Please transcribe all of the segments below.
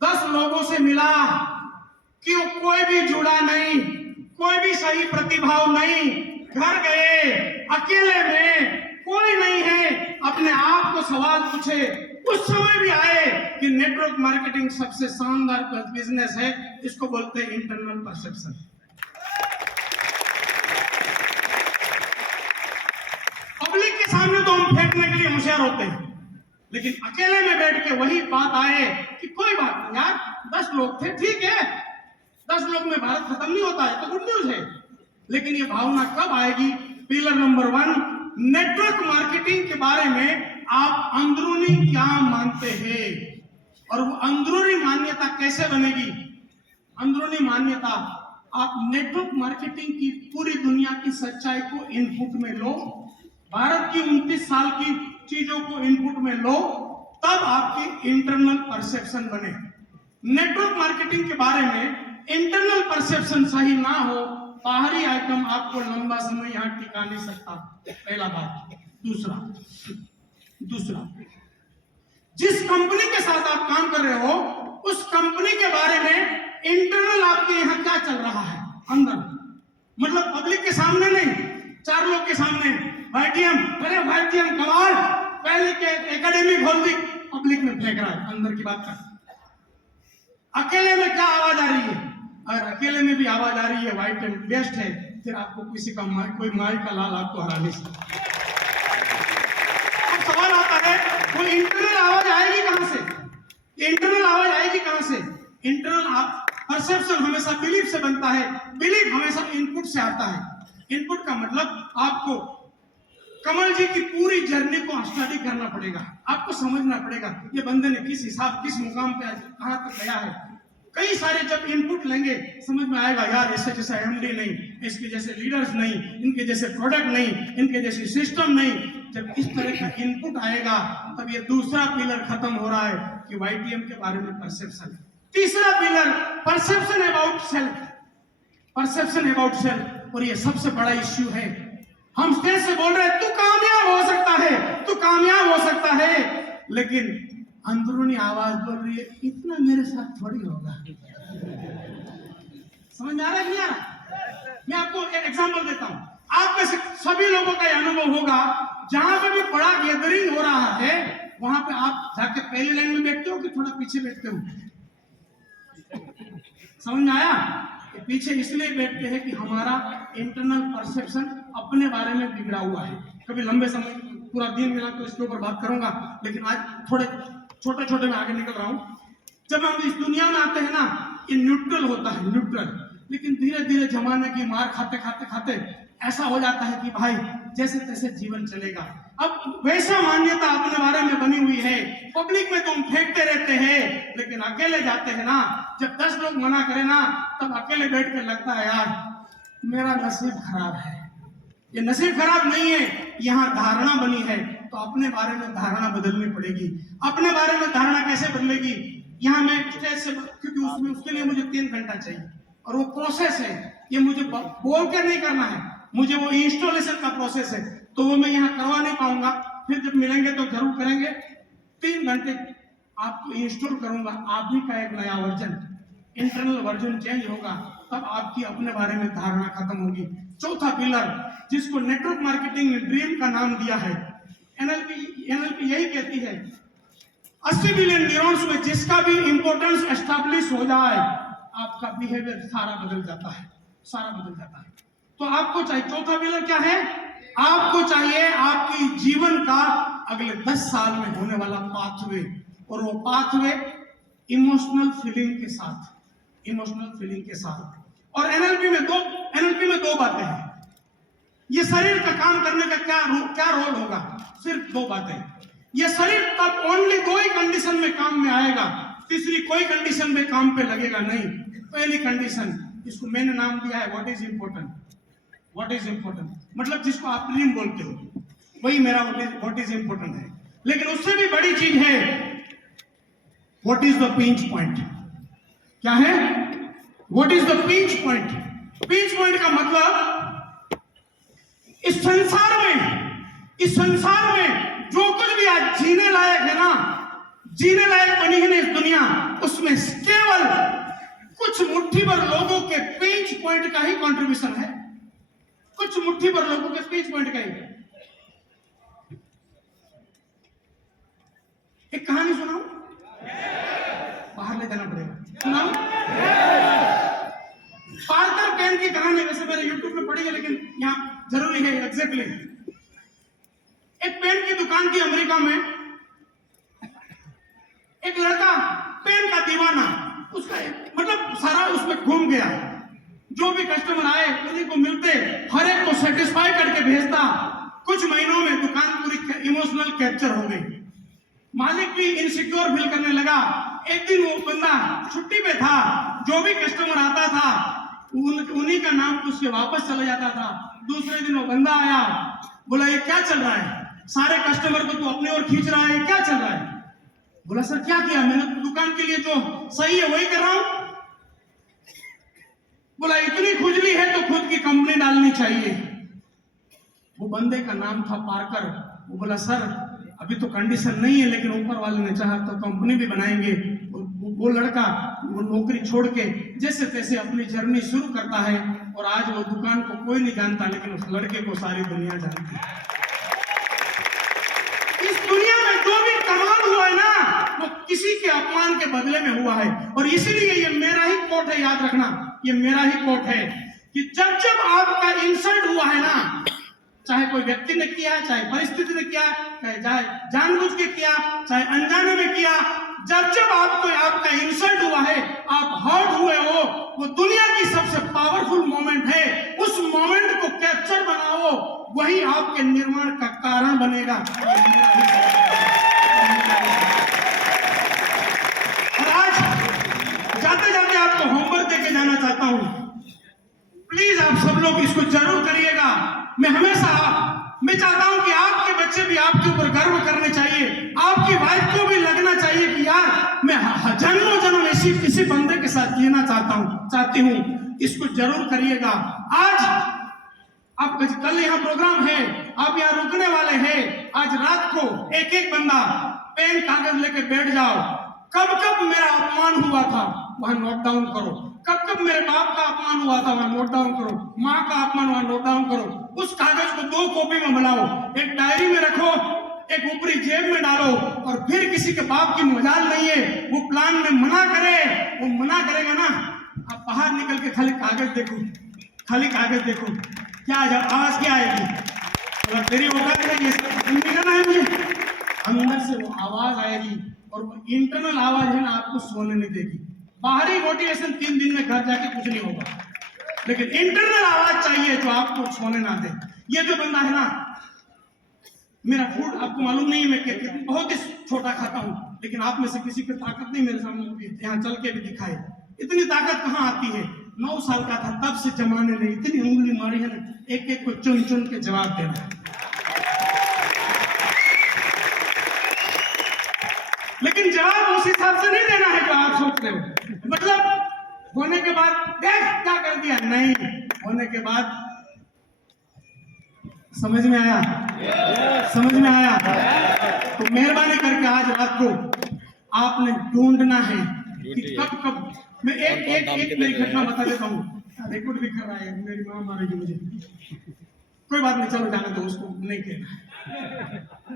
10 लोगों से मिला कि कोई भी जुड़ा नहीं, कोई भी सही प्रतिभाव नहीं, घर गए अकेले में, कोई नहीं है, अपने आप को सवाल पूछे। उस समय भी आए कि नेटवर्क मार्केटिंग सबसे शानदार बिजनेस है, इसको बोलते हैं इंटरनल परसेप्शन। पब्लिक के सामने तो हम फेंकने के लिए होशियार होते हैं, लेकिन अकेले में बैठ के वही बात आए कि कोई बात नहीं यार, 10 लोग थे, ठीक है, 10 लोग में भारत खत्म नहीं होता है, तो गुड न्यूज है। लेकिन ये भावना कब आएगी? पिलर नंबर 1, नेटवर्क मार्केटिंग के बारे में आप अंदरूनी क्या मानते हैं, और वो अंदरूनी मान्यता कैसे बनेगी? अंदरूनी मान्यता, आप नेटवर्क मार्केटिंग की पूरी दुनिया की सच्चाई को इनपुट में लो, भारत की 29 साल की चीजों को इनपुट में लो, तब आपकी इंटरनल परसेप्शन बने। नेटवर्क मार्केटिंग के बारे में इंटरनल परसेप्शन सही ना हो, बाहरी आइटम आपको लंबा समय यहां टिका नहीं सकता, पहला बात। दूसरा, जिस कंपनी के साथ आप काम कर रहे हो, उस कंपनी के बारे में इंटरनल आपके यहाँ क्या चल रहा है अंदर, मतलब पब्लिक के सामने नहीं, 4 लोग के सामने। वाईटीएम, अरे वाईटीएम कमाल, पहले के एकेडमी खोल दी, पब्लिक में फेंक रहा है, अंदर की बात कर। अकेले में क्या आवाज आ रही है? अगर अकेले में भी आवाज आ रही है वाईटीएम बेस्ट है, फिर आपको किसी का कोई माई का लाल आपको हरा नहीं सकता। अब सवाल आता है, वो इंटरनल आवाज आएगी कहां से? इंटरनल आवाज आएगी कहां से? इंटरनल परसेप्शन हमेशा बिलीफ से बनता है, बिलीफ हमेशा इनपुट से आता है। इनपुट का मतलब आपको कमल जी की पूरी जर्नी को स्टडी करना पड़ेगा, आपको समझना पड़ेगा ये बंदे ने किस हिसाब, किस मुकाम पे कहां तक गया है। कई सारे जब इनपुट लेंगे समझ में आएगा, यार इससे जैसा एमडी नहीं, इसके जैसे लीडर्स नहीं, इनके जैसे प्रोडक्ट नहीं, इनके जैसे सिस्टम नहीं। जब इस तरह का इनपुट आएगा तब ये दूसरा पिलर खत्म हो रहा है कि वाईटीएम के बारे में परसेप्शन। तीसरा pillar perception about self, perception about self, और ये सबसे बड़ा इश्यू है। हम स्टेज से बोल रहे हैं तू कामयाब हो सकता है, तू कामयाब हो सकता है, लेकिन अंदरूनी आवाज बोल रही है इतना मेरे साथ थोड़ी होगा। समझ में आ रहा है? नहीं आ रहा? मैं आपको एक एग्जांपल देता हूं। आप में से सभी लोगों का यह अनुभव होगा, जहां पे भी बड़ा गैदरिंग हो रहा है वहां पे आप जाके पहली लाइन में बैठते हो कि थोड़ा पीछे बैठते हो? समझ में आया? पीछे इसलिए बैठते हैं कि हमारा इंटरनल परसेप्शन अपने बारे में बिगड़ा हुआ है। कभी लंबे समय, पूरा दिन मिला तो इसके ऊपर बात करूंगा, लेकिन आज थोड़े छोटे छोटे में आगे निकल रहा हूं। जब हम इस दुनिया में आते हैं ना, ये न्यूट्रल होता है, न्यूट्रल, लेकिन धीरे धीरे जमाने की मार खाते खाते खाते ऐसा हो जाता है कि भाई जैसे तैसे जीवन चलेगा। अब वैसा मान्यता अपने बारे में बनी हुई है, पब्लिक में तुम फेंकते रहते हैं, लेकिन अकेले जाते हैं ना, जब 10 लोग मना करें ना, तब अकेले बैठ कर लगता है यार मेरा नसीब खराब है। ये नसीब खराब नहीं है, यहाँ धारणा बनी है, तो अपने बारे में धारणा बदलनी पड़ेगी। अपने बारे में धारणा कैसे बदलेगी? यहाँ मैं स्टेज से, क्योंकि उसमें उसके लिए मुझे 3 घंटा चाहिए, और वो प्रोसेस है, ये मुझे बोल कर नहीं करना है, मुझे वो इंस्टॉलेशन का प्रोसेस है, तो वो मैं यहाँ करवा नहीं पाऊंगा। फिर जब मिलेंगे तो जरूर करेंगे। 3 घंटे आपको इंस्टॉल करूंगा, आप भी का एक नया वर्जन, इंटरनल वर्जन चेंज होगा, तब आपकी अपने बारे में धारणा खत्म होगी। चौथा पिलर, जिसको नेटवर्क मार्केटिंग ने ड्रीम का नाम दिया है, एनएलपी यही कहती है 80 बिलियन न्यूरॉन्स में जिसका भी इंपॉर्टेंस एस्टैब्लिश हो जाए, आपका बिहेवियर सारा बदल जाता है, सारा बदल जाता है। तो आपको चाहिए, चौथा पिलर क्या है? आपको चाहिए आपकी जीवन का अगले 10 साल में होने वाला पाथवे, और वो पाथवे इमोशनल फीलिंग के साथ, इमोशनल फीलिंग के साथ। और एनएलपी में दो बातें हैं। ये शरीर का काम करने का क्या रोल होगा? सिर्फ 2 बातें। ये शरीर तब ओनली 2 ही कंडीशन में काम में आएगा, तीसरी कोई कंडीशन में काम पे लगेगा नहीं। पहली कंडीशन, इसको मैंने नाम दिया है what is important. What is important मतलब जिसको आप ड्रीम बोलते हो, वही मेरा व्हाट इज इंपॉर्टेंट है। लेकिन उससे भी बड़ी चीज है what is the pinch point. क्या है? What is the pinch point. Pinch point का मतलब इस संसार में जो कुछ भी आज जीने लायक है ना, जीने लायक बनी है ना इस दुनिया, उसमें केवल कुछ मुट्ठी भर लोगों के पिंच पॉइंट का ही कंट्रीब्यूशन है, कुछ मुट्ठी भर लोगों के पिंच पॉइंट का ही। एक कहानी सुनाऊं, बाहर ले जाना पड़ेगा, सुनाऊं? पार्कर पेन की कहानी वैसे मैंने यूट्यूब में पढ़ी है, लेकिन यहाँ जरूरी है एग्जैक्टली। एक पेन की दुकान थी अमेरिका में, एक लड़का पेन का दीवाना, उसका मतलब सारा उसमें घूम गया, जो भी कस्टमर आए उन्हीं को मिलते, हर एक को सेटिस्फाई करके भेजता। कुछ महीनों में दुकान पूरी इमोशनल कैप्चर हो गई, मालिक भी इनसिक्योर फील करने लगा। एक दिन वो बंदा छुट्टी पे था, जो भी कस्टमर आता था उन्हीं का नाम पूछ के वापस चला जाता था। दूसरे दिन वो बंदा आया, बोला ये क्या चल रहा है, सारे कस्टमर को तू अपनी ओर खींच रहा है, क्या चल रहा है? बोला सर क्या किया, मैंने दुकान के लिए जो सही है वही कर रहा हूं। बोला इतनी खुजली है तो खुद की कंपनी डालनी चाहिए। वो बंदे का नाम था पार्कर। वो बोला सर अभी तो कंडीशन नहीं है, लेकिन ऊपर वाले ने चाहा तो कंपनी भी बनाएंगे। वो लड़का वो नौकरी छोड़ के जैसे तैसे अपनी जर्नी शुरू करता है, और आज वो दुकान को कोई नहीं जानता, लेकिन उस लड़के को सारी दुनिया जानती है। इस दुनिया में जो भी कमाल हुआ है ना, वो किसी के अपमान के बदले में हुआ है। और इसीलिए ये मेरा ही कोट है, याद रखना, ये मेरा ही कोट है कि जब जब आपका इंसल्ट हुआ है ना, चाहे कोई व्यक्ति ने किया, चाहे परिस्थिति ने किया, चाहे जानबूझ के किया, चाहे अनजाने में किया, जब जब आपका इंसल्ट हुआ है, आप हर्ट हुए हो, वो दुनिया की सबसे पावरफुल मोमेंट है। उस मोमेंट को कैप्चर बनाओ, वही आपके निर्माण का कारण बनेगा। और आज जाते जाते आपको होमवर्क देके जाना चाहता हूं, प्लीज आप सब लोग इसको जरूर करिएगा। मैं चाहता हूं कि आपके बच्चे भी आपके ऊपर गर्व करने चाहिए, आपकी वाइफ को भी लगना चाहिए कि यार मैं जन्मों जन्म इसी बंदे के साथ जीना चाहती हूं। इसको जरूर करिएगा। आज आप कल यहाँ प्रोग्राम है, आप यहाँ रुकने वाले हैं। आज रात को एक एक बंदा पेन कागज लेके बैठ जाओ। कब कब मेरा अपमान हुआ था वहां नोट डाउन करो, कब कब मेरे बाप का अपमान हुआ था वहां नोट डाउन करो, माँ का अपमान वहां नोट डाउन करो। उस कागज को 2 कॉपी में बनाओ, एक डायरी में रखो, एक ऊपरी जेब में डालो। और फिर किसी के बाप की मजाल नहीं है, वो प्लान में मना करे, वो मना करेगा ना, आप बाहर निकल के खाली कागज देखो, खाली कागज देखो, क्या आवाज क्या आएगी? अगर तेरी औकात है ये नहीं करना है मुझे, अंदर से वो आवाज आएगी। और वो इंटरनल आवाज है ना, आपको सोने नहीं देगी। बाहरी मोटिवेशन 3 दिन में घर जाके कुछ नहीं होगा, लेकिन इंटरनल आवाज चाहिए जो आपको सोने ना दे। ये जो बंदा है ना, मेरा फूड आपको मालूम नहीं है, मैं बहुत ही छोटा खाता हूँ, लेकिन आप में से किसी की ताकत नहीं मेरे सामने यहाँ चल के भी दिखाए। इतनी ताकत कहाँ आती है? 9 साल का था तब से जमाने ने इतनी उंगली मारी है ना, एक एक को चुन चुन के जवाब देना है। लेकिन जवाब उस हिसाब से नहीं देना है जो आप सोचते हो। मतलब होने के बाद देख क्या कर दिया, नहीं, होने के बाद समझ में आया, समझ में आया। तो मेहरबानी करके आज रात को आपने ढूंढना है कि कब कब। मैं एक मेरी घटना बता देता हूँ, रिकॉर्ड भी कर रहा है, मेरी माँ मारेगी मुझे, कोई बात नहीं, चलो जाने दो, उसको नहीं कहना।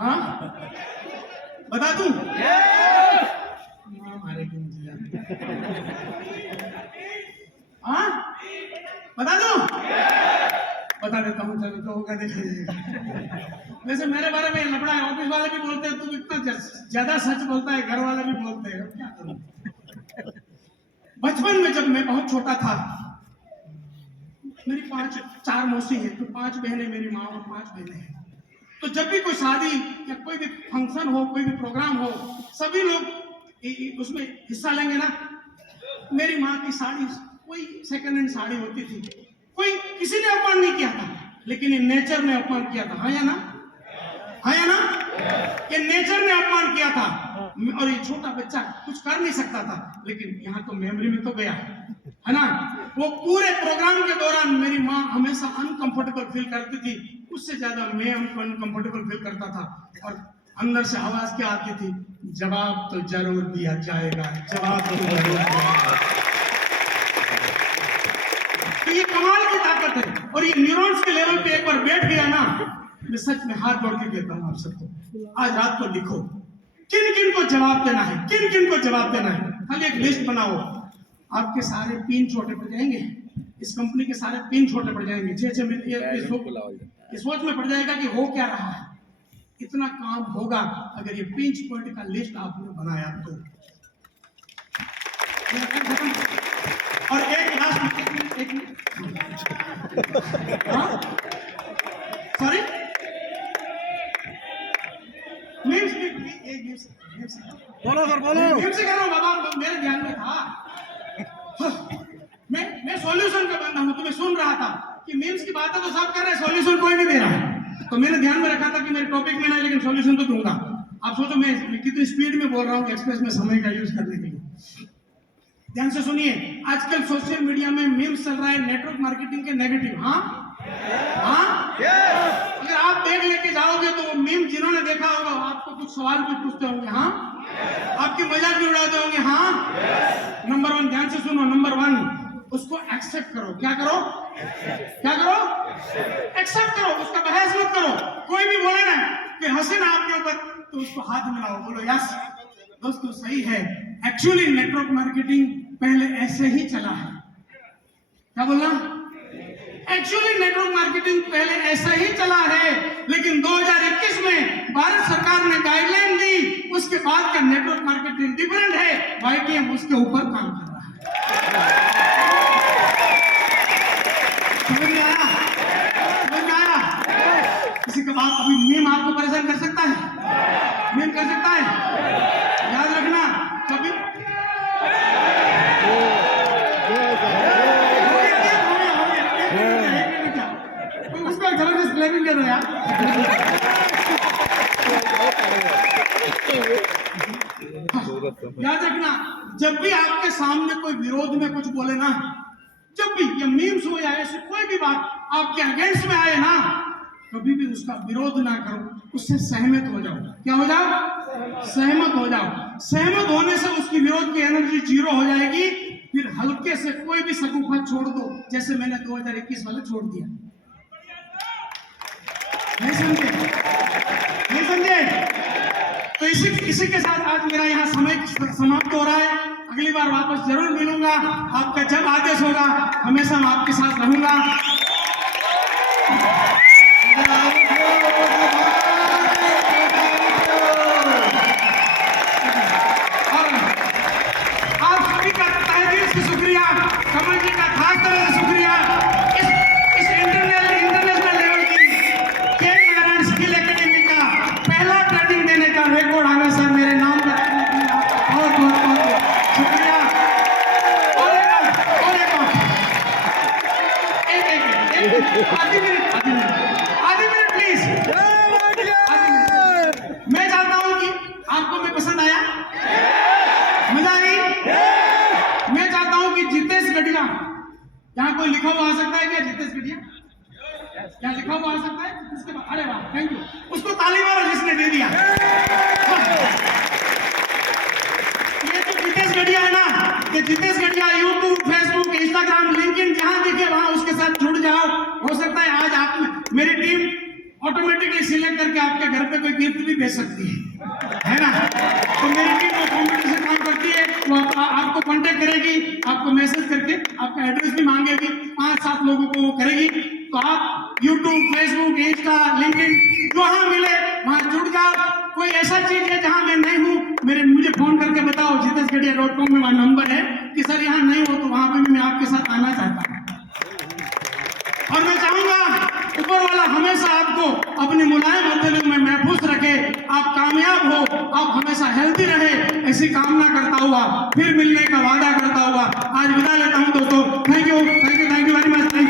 हाँ बता दूं, माँ मारेगी मुझे, हाँ बता दूं, बता देता हूँ, चलो तो होगा, देखिए। वैसे मेरे बारे में लफड़ा है, ऑफिस वाले भी बोलते हैं तुम इतना ज्यादा सच बोलता है, घर वाले भी बोलते हैं, क्या करूं। बचपन में जब मैं बहुत छोटा था, मेरी 4 मौसी है, तो 5 बहनें, मेरी माँ और 5 बहनें हैं। तो जब भी कोई शादी या कोई भी फंक्शन हो, कोई भी प्रोग्राम हो, सभी लोग उसमें हिस्सा लेंगे ना। मेरी माँ की साड़ी कोई सेकंड हैंड साड़ी होती थी, कोई किसी ने अपमान नहीं किया था, लेकिन ये नेचर ने अपमान किया था। हाँ या ना, हाँ या ना, ये नेचर ने अपमान किया था। और ये छोटा बच्चा कुछ कर नहीं सकता था, लेकिन यहाँ तो मेमोरी में तो गया है ना। वो पूरे प्रोग्राम के दौरान मेरी माँ हमेशा अनकंफर्टेबल फील करती थी, उससे ज्यादा मैं अनकंफर्टेबल फील करता था। और अंदर से आवाज क्या आती थी, जवाब तो जरूर दिया जाएगा, जवाब तो जरूर दिया जाएगा। तो ये कमाल की ताकत है, और ये न्यूरॉन्स के लेवल पे एक बार बैठ गया ना, मैं सच में हाथ जोड़ के कहता हूँ आप सबको, आज रात को लिखो किन किन को जवाब देना है, किन किन को जवाब देना है। खाली एक लिस्ट बनाओ, आपके सारे पिन छोटे पड़ जाएंगे, इस कंपनी के सारे पिन छोटे पड़ जाएंगे, 6-6 मिनट ये सोच में पड़ जाएगा कि हो क्या रहा है। इतना काम होगा अगर ये पिंच पॉइंट का लिस्ट आपने बनाया तो। और एक लास्ट सॉरी बोलो सर बोलो। से कह रहा हूँ बाबा, मेरे ध्यान में था, मैं सॉल्यूशन का बंदा हूँ, तो मैं सुन रहा था कि मीम्स की बातें तो सब कर रहे हैं, सॉल्यूशन कोई नहीं दे रहा है। तो मैंने ध्यान में रखा था कि मेरे टॉपिक में नहीं, लेकिन सॉल्यूशन तो दूंगा। आप सोचो मैं कितनी स्पीड में बोल रहा हूँ एक्सप्रेस में समय का यूज करने के लिए। ध्यान से सुनिए, आजकल सोशल मीडिया में मीम्स चल रहा है नेटवर्क मार्केटिंग के नेगेटिव। हाँ हाँ, अगर आप देख लेके जाओगे तो वो मीम जिन्होंने देखा होगा आपको कुछ सवाल भी पूछते होंगे, हाँ, आपकी मजाक भी उड़ाते होंगे। हाँ, नंबर 1 ध्यान से सुनो, नंबर 1 उसको एक्सेप्ट करो। क्या करो? क्या करो? एक्सेप्ट करो, उसका बहस मत करो। कोई भी बोले ना कि हंसे ना आपके ऊपर, तो उसको हाथ मिलाओ, बोलो यस दोस्तों सही है। एक्चुअली नेटवर्क मार्केटिंग पहले ऐसे ही चला है। क्या बोलना? एक्चुअली नेटवर्क मार्केटिंग पहले ऐसा ही चला है, लेकिन 2021 में भारत सरकार ने गाइडलाइन दी, उसके बाद का नेटवर्क मार्केटिंग डिफरेंट है। वाईटीएम उसके ऊपर काम कर रहा है। समझ में आया? समझ में आया? किसी का बाप अभी मीम आपको परेशान कर सकता है? मीम कर सकता है? याद रखना कभी उसको जबरदस्त क्लेमिंग कर दो यार। याद रखना, जब भी आपके सामने कोई विरोध में कुछ बोले ना, जब भी ये मीम्स हो या ऐसी कोई भी बात आपके अगेंस्ट में आए ना, कभी भी उसका विरोध ना करो, उससे सहमत हो जाओ। क्या हो जाओ? सहमत हो जाओ। सहमत होने से उसकी विरोध की एनर्जी 0 हो जाएगी। फिर हल्के से कोई भी शगुफा छोड़ दो, जैसे मैंने 2021 वाले छोड़ दिया। नहीं समझे? नहीं समझे? तो इसी के साथ आज मेरा यहाँ समय समाप्त हो रहा है। अगली बार वापस जरूर मिलूंगा। आपका जब आदेश होगा हमेशा मैं आपके साथ रहूंगा। और आप सभी का तहे दिल से शुक्रिया, कमल जी का खास तरह से शुक्रिया। इस इंटरनेशनल लेवल की के नारायण स्किल एकेडमी का पहला ट्रेनिंग देने का रिकॉर्ड हमेशा मेरे नाम पर रखने के लिए आपका बहुत बहुत बहुत शुक्रिया। और एक आधी मिनट प्लीज। मैं चाहता हूं कि आपको मैं पसंद आया, मजा आई। मैं चाहता हूं कि जितेश गढ़िया, यहाँ कोई लिखा हुआ आ सकता है क्या? जितेश गढ़िया क्या लिखा हुआ आ सकता है? उसके बाद अरे वाह, थैंक यू, उसको ताली मारो जिसने दे दिया। ये जो जितेश गढ़िया है ना, ये जितेश गढ़िया यूट्यूब, फेसबुक, इंस्टाग्राम, लिंक्डइन जहां दिखे वहां उसके साथ जुड़ जाओ। हो सकता है आज आप मेरी टीम ऑटोमेटिकली सिलेक्ट करके आपके घर पे कोई गिफ्ट भी भेज सकती है ना? तो मेरी टीम जो कॉम्पिटिशन काम करती है वो आपको कांटेक्ट करेगी, आपको मैसेज करके आपका एड्रेस भी मांगेगी, 5-7 लोगों को वो करेगी। तो आप यूट्यूब, फेसबुक, इंस्टा, लिंक्डइन जहां मिले वहां जुड़ जाओ। कोई ऐसा चीज है जहां मैं नहीं हूं, मुझे फोन करके बताओ, jiteshgadia.com में वहां नंबर है कि सर यहाँ नहीं हो, तो वहां पे भी मैं आपके साथ आना चाहता हूँ। और मैं चाहूंगा ऊपर वाला हमेशा आपको अपनी मुलायम हथेलियों में महफूज रखे, आप कामयाब हो, आप हमेशा हेल्दी रहे, ऐसी कामना करता हुआ फिर मिलने का वादा करता हुआ आज विदा लेता हूं दोस्तों। Thank you very much.